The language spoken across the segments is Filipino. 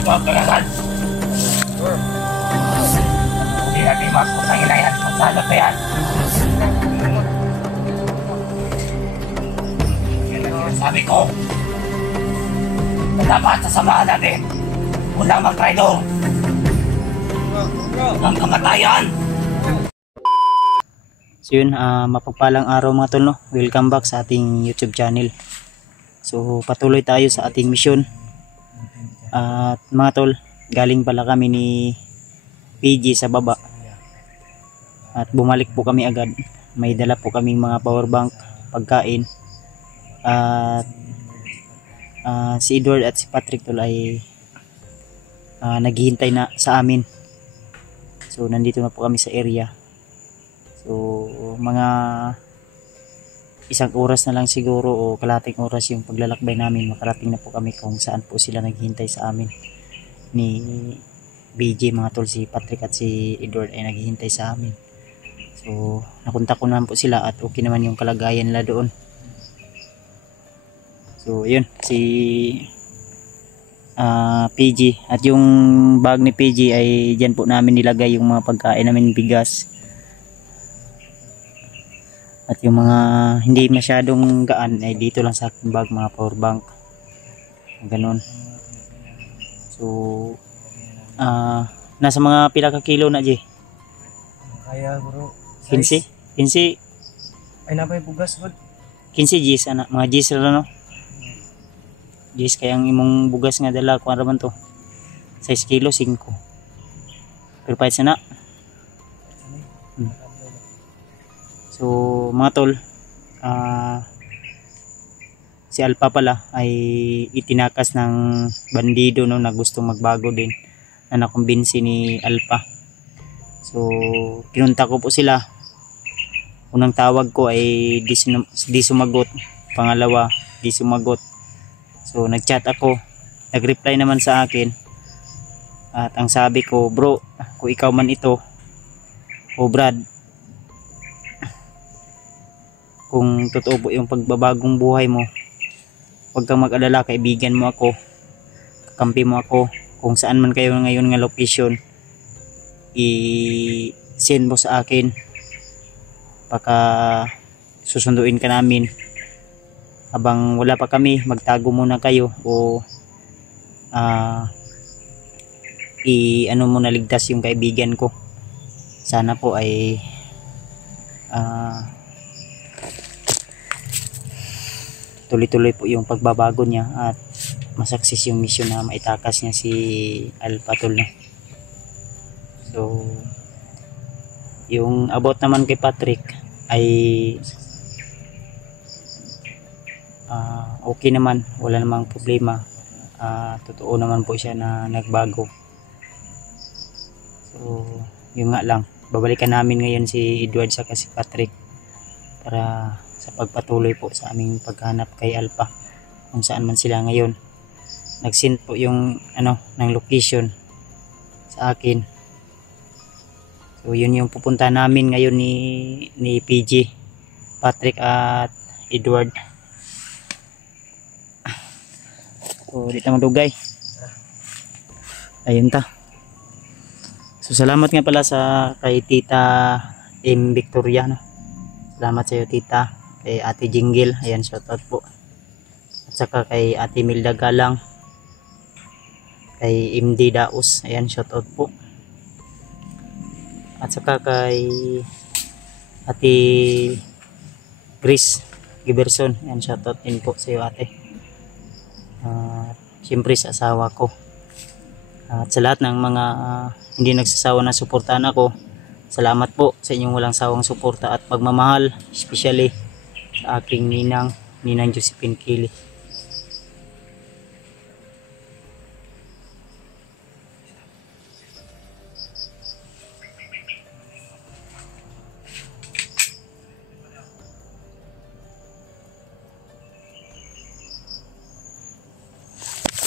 ito ang kalasan. Hindi natin makusang ilayan. Magsalot na yan. Yan ang sinasabi ko. Na dapat sasamahan natin. Walang mag-traidor. Ang kamatayan. So yun, mapagpalang araw mga tol, no? Welcome back sa ating YouTube channel. So patuloy tayo sa ating misyon. At mga tol, galing pala kami ni PG sa baba. At bumalik po kami agad. May dala po kaming mga power bank, pagkain. At si Edward at si Patrick tol ay naghihintay na sa amin. So nandito na po kami sa area. So mga isang oras na lang siguro o kalahating oras yung paglalakbay namin, makarating na po kami kung saan po sila naghihintay sa amin ni BJ mga tol. Si Patrick at si Edward ay naghihintay sa amin. So nakunta ko naman po sila at okay naman yung kalagayan nila doon. So yun, si PG at yung bag ni PG ay dyan po namin nilagay yung mga pagkain namin, bigas at yung mga hindi masyadong gaan ay dito lang sa aking bag, mga power bank, ganun. So nasa mga pila ka kilo na, G? Kaya bro 15 ay napay bugas bud 15 Gs ana, mga Gs lang, no? Gs kaya ang imong bugas nga dala kung ano man to 6 kilo 5 pero pahit sana. So mga tol, si Alpha pala ay itinakas ng bandido, no, na gustong magbago din, na nakumbinsi ni Alpha. So pinunta ko po sila. Unang tawag ko ay di sumagot, pangalawa di sumagot. So nagchat ako, nagreply naman sa akin. At ang sabi ko, bro, kung ikaw man ito o Brad, kung totoo po yung pagbabagong buhay mo, huwag kang mag-alala, kaibigan mo ako, kakampi mo ako. Kung saan man kayo ngayon nga location, i-send mo sa akin, baka susunduin ka namin. Habang wala pa kami, magtago muna kayo o ano mo, naligtas yung kaibigan ko. Sana po ay tuloy-tuloy po yung pagbabago niya at masakses yung mission na maitakas niya si Alpha tol, no? So yung about naman kay Patrick ay okay naman, wala namang problema. Totoo naman po siya na nagbago. So yun nga lang, babalikan namin ngayon si Edward saka si Patrick para sa pagpatuloy po sa aming paghanap kay Alpha, kung saan man sila ngayon. Nag-send po yung ng location sa akin. So yun yung pupunta namin ngayon ni PG, Patrick at Edward. So dito madugay. Ayun ta. So salamat nga pala sa kay Tita M. Victoria, no? Salamat sa iyo, Tita. Kay Ate Jingle, ayan, shoutout po. At saka kay Ate Milda Galang, kay MD Daos, ayan, shoutout po. At saka kay Ate Grace Giberson, ayan, shoutout din po sa iyo, ate. Siyempre sa asawa ko. At sa lahat ng mga hindi nagsasawa na suportahan ako, salamat po sa inyong walang sawang suporta at pagmamahal, especially sa aking ninang Josephine Kili.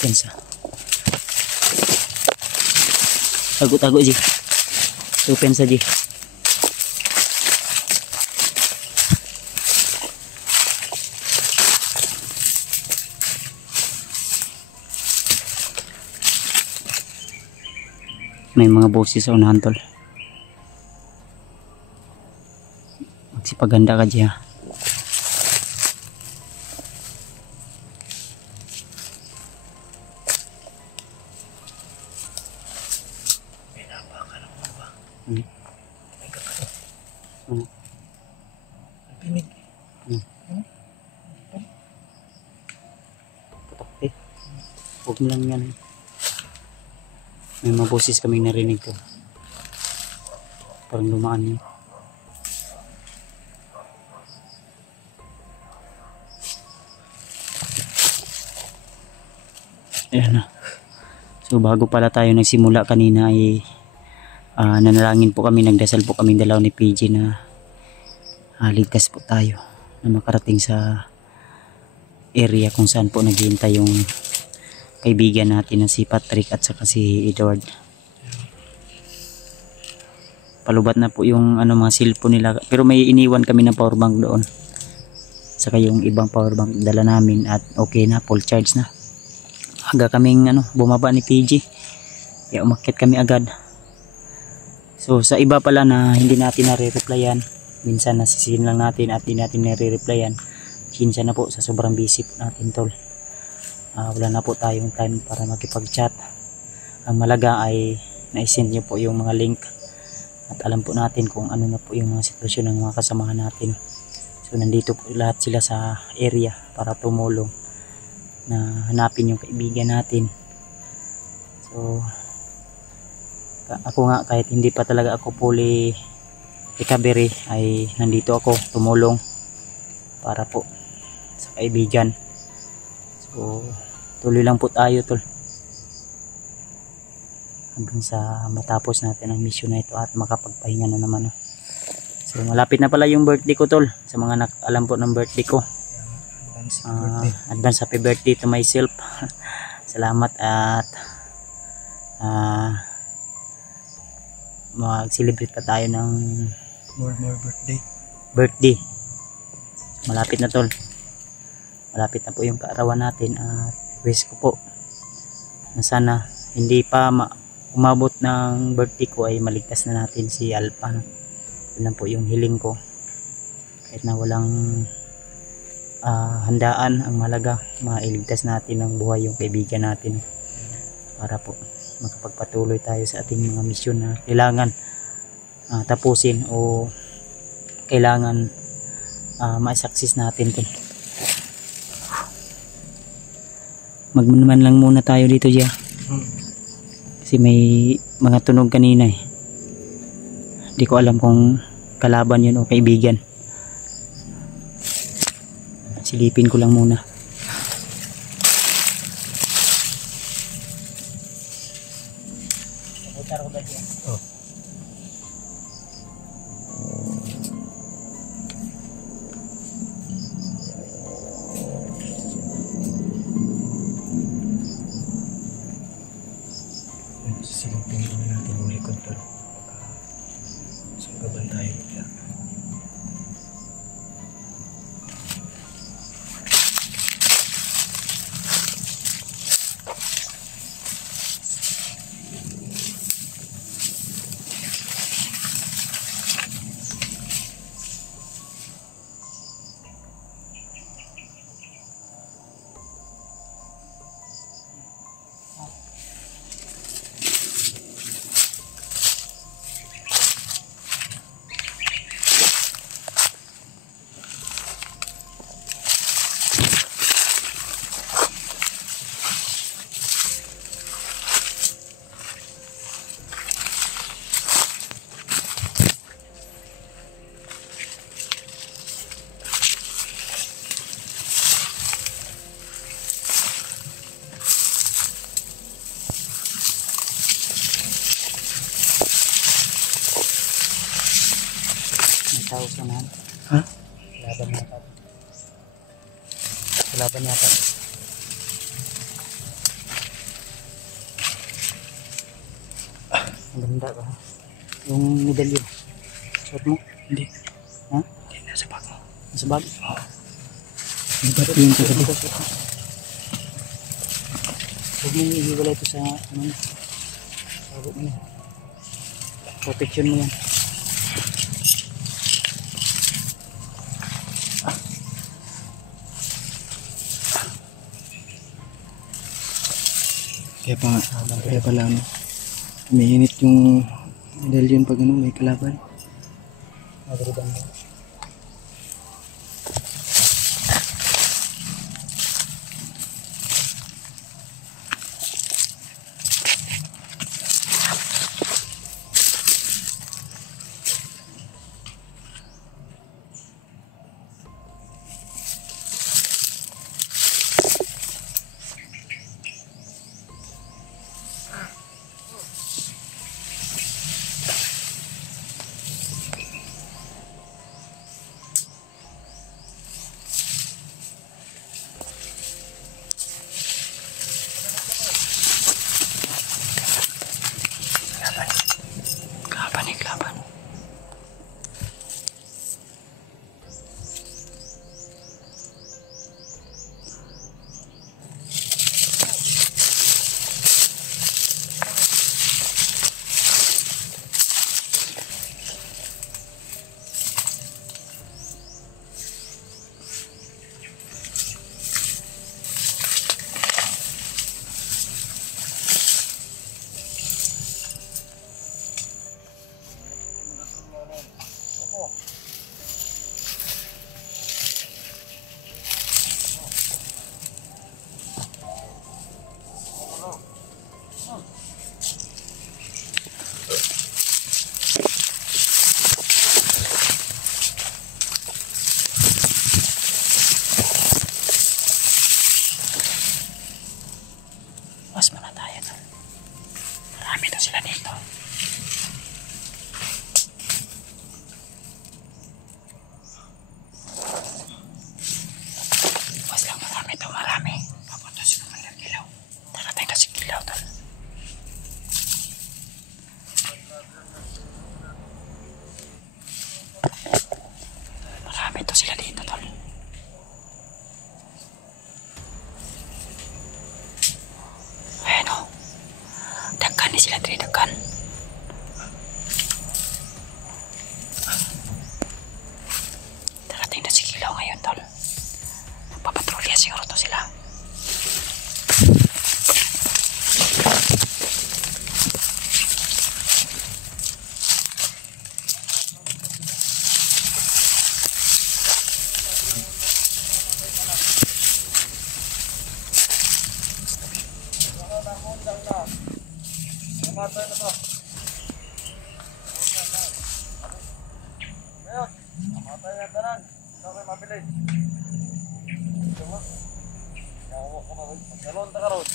Pensa. Tago-tago ji. Itu pensa ji. May mga boses sa unahan tol. Magsipaganda ka diya. May napaka lang mo ba? Hmm. May kakano. Hmm. Ang pinig. Putok eh. Huwag mo lang yan. May mga boses kaming narinig ko. Parang lumaan yun. Ayan na. So bago pala tayo nagsimula kanina ay nanalangin po kami, nagdasal po kami dalaw ni PG na ligtas po tayo na makarating sa area kung saan po naghihintay yung kaibigan natin na si Patrick at saka si Edward. Palubat na po yung mga cellphone nila, pero may iniwan kami ng powerbank doon, saka yung ibang powerbank dala namin at okay na, full charge na. Aga kaming bumaba ni PG, kaya umakyat kami agad. So sa iba pala na hindi natin nare-replyan, minsan nasisin lang natin at hindi natin nare-replyan, minsan na po sa sobrang busy po natin tol. Wala na po tayong time para makipag-chat. Ang malaga ay na-send nyo po yung mga link at alam po natin kung ano na po yung mga sitwasyon ng mga kasamahan natin. So nandito po lahat sila sa area para tumulong na hanapin yung kaibigan natin. So ako nga, kahit hindi pa talaga ako fully recovery, ay nandito ako tumulong para po sa kaibigan. So tuloy lang po tayo tol hanggang sa matapos natin ang mission na ito at makapagpahinga na naman. So malapit na pala yung birthday ko tol, sa mga alam po ng birthday ko. Advance happy birthday to myself. Salamat at mag-celebrate pa tayo ng More birthday. Malapit na tol, malapit na po yung kaarawan natin at wish ko po na sana hindi pa umabot ng birthday ko ay maligtas na natin si Alpha. Yun lang po yung hiling ko, kahit na walang handaan, ang malaga mailigtas natin ng buhay yung kaibigan natin para po makapagpatuloy tayo sa ating mga misyon na kailangan tapusin o kailangan ma-success natin to. Magmanuman lang muna tayo dito diya. Kasi may mga tunog kanina eh. Hindi ko alam kung kalaban yun o kaibigan. Silipin ko lang muna. Oh. Sisilipin ko natin yung likod tol. Sunggaban tayo bigla. Tao sa man. Ha? Laban yata. Laban yata. Ang ganda ba? Yung medalyo. Suot mo? Hindi. Ha? Hindi, nasa bag mo. Nasa bag? Oo. Yung ko sabi. Huwag mong ihiwala ito sa ano. Sabot mo. Protection mo yan. Kaya pala ano, umiinit yung medallion pag ano, may kalaban. Magrudan mo. Kelaban. Mas tayo to. Marami to sila dito. Mas lang marami to, marami. Papunta si Commander Kilaw. Darating na si Kilaw tol. Marami to sila dito tol. Dagkan ni sila diri dagkan. Darating na si Kilaw ngayon tol. Magpapatrolya siguro to sila. Matay na to. Ngayon, matay na tanan. Okay, mabilis. Diba? Nakuha ko na rin. Magkalon ta ka ron.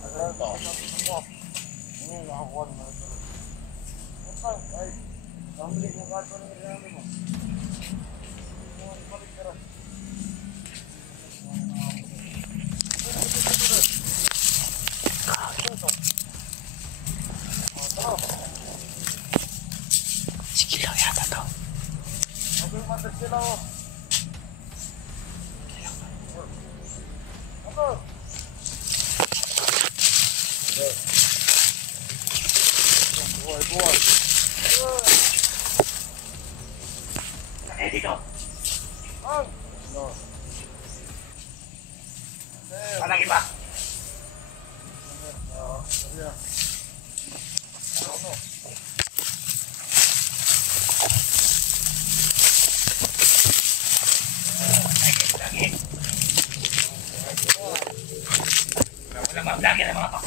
Magkalon ta ka ron. Nakakuha na rin. Matang, ay. Pambalik ng kato ng rinami mo. Balik ka rin. Si Kilaw yata to. Abang mandat sila o. Ano? Buhay. Nakaya dito. Ang! No. Walang iba. Yeah. Ano? Lagi. Walang mablagi na mga to.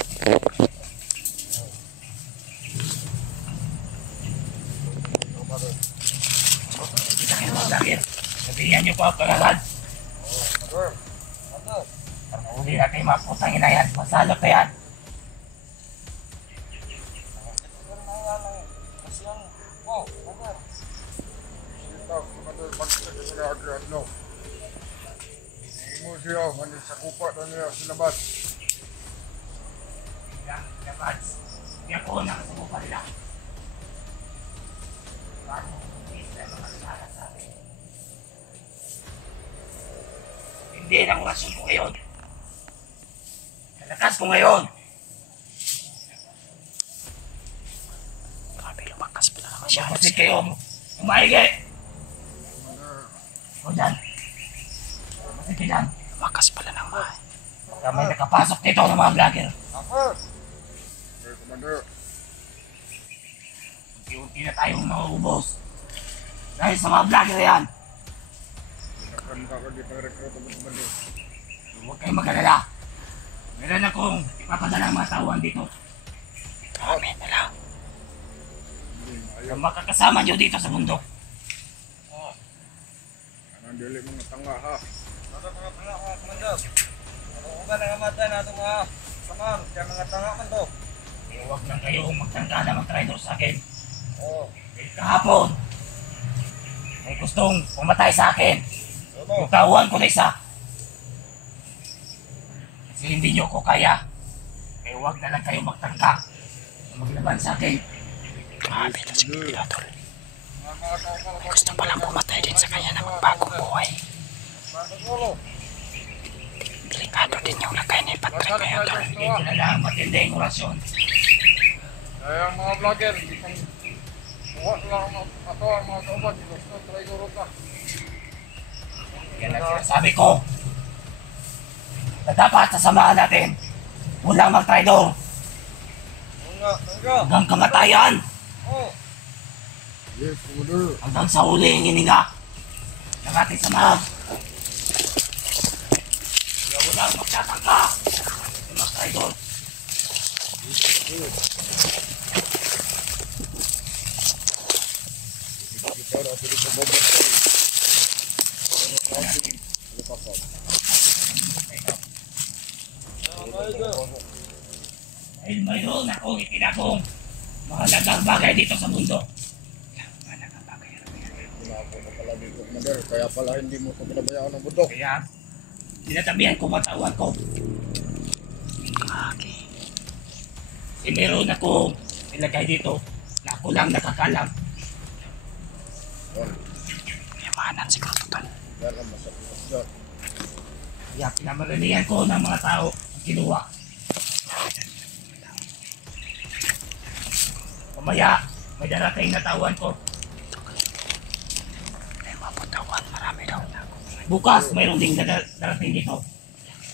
Kita kayo mga vlogger. Sabihan niyo po ang pangalan. Ano? Para mahuli natin yung mga putang ina yan. Masalot na yan. Siya, manis sa kupa na niya sa labas. Yan, Mads. Yan po na kasi mo pa nila. Bago, hindi sila makasala sa atin. Hindi ang orasyon ko ngayon. Kalakas ko ngayon. Kapatid kayo, umaigi! O dyan. Kapatid kayo dyan. Makas pala ng bahay. Baka may nakapasok dito ng mga vlogger. Commander. Unti-unti na tayong mauubos. Dahil sa mga vlogger yan. Huwag kayong mag-alala. Meron akong ipapadala ng mga tauhan dito. Amen na lang. Ang makakasama nyo dito sa bundok. Anong dili mga tanga ha? Ano mga tanga ha, Commander? Ano ka nangamatay na itong mga saman? Kaya mga tanga man to. Huwag lang kayong magtangka na mag-traitor sa akin. Oo. Dahil kahapon, may gustong pumatay sa akin. Ano? Yung tauhan ko na isa. Kasi hindi nyo ko kaya. Kaya huwag na lang kayong magtangka na maglaban sa akin. Grabe na si Pilatol. Gusto palang pumatay din sa kanya na magbagong buhay. Delikado din yung lagay ni Patrick ngayon, Tol. Hindi ko na lang matinding orasyon. Kaya ang mga vlogger, hindi pang buhat lang ato ang mga kauban. Gusto, try guro ka. Yan ang sinasabi ko. Na dapat sasamahan natin. Walang mag-traidor. Oo nga, tangga. Hanggang kamatayan. Oo. Yes, Commander. Hanggang sa huling hininga ng ating samahan. Kaya walang magtatangka ng mag-traidor. Dahil mayroon akong itinagong mahalagang bagay dito sa mundo. Pala dito, Commander. Kaya pala hindi mo ito pinabayaan ng bundok. Kaya tinatabihan ko matawan ko. Okay. Kasi meron akong ilagay dito na ako lang nakakalam. Yawanan siguro, Tol. Yan ang masakit dyan. Kaya pinamaranihan ko ng mga tao ang kinuha. Mamaya, may darating na tawan ko. May maputawan, marami daw. Bukas, mayroon ding darating dito.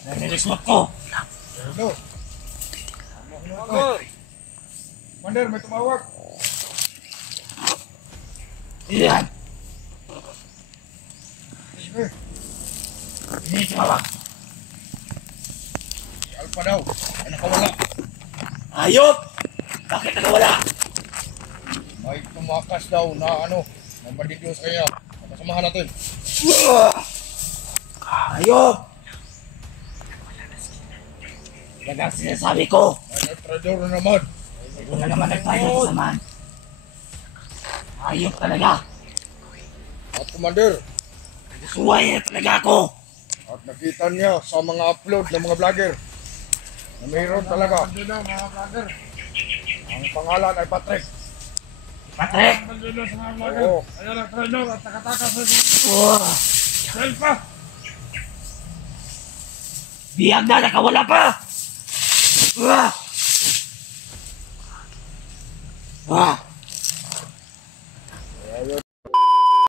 Na nireswap ko. Ano? Commander! Commander, may tumawag. Yan. Sige. Hindi tumawag. Si Alpha daw. Ay nakawala. Ayop! Bakit nakawala? May tumakas daw na ano. May bandido sa kanya. Makasamahan natin. Ayop! Yan ang sinasabi ko. May traidor na naman. Hindi ko na naman nagtayo sa samahan. Ayop talaga. At Commander, Suway na talaga ako. at nakita niya sa mga upload ng mga vlogger na mayroon talaga. Mga vlogger. Ang pangalan ay Patrick. Patrick! Oo. Wow. Biyag na, nakawala pa! Ah! Ah!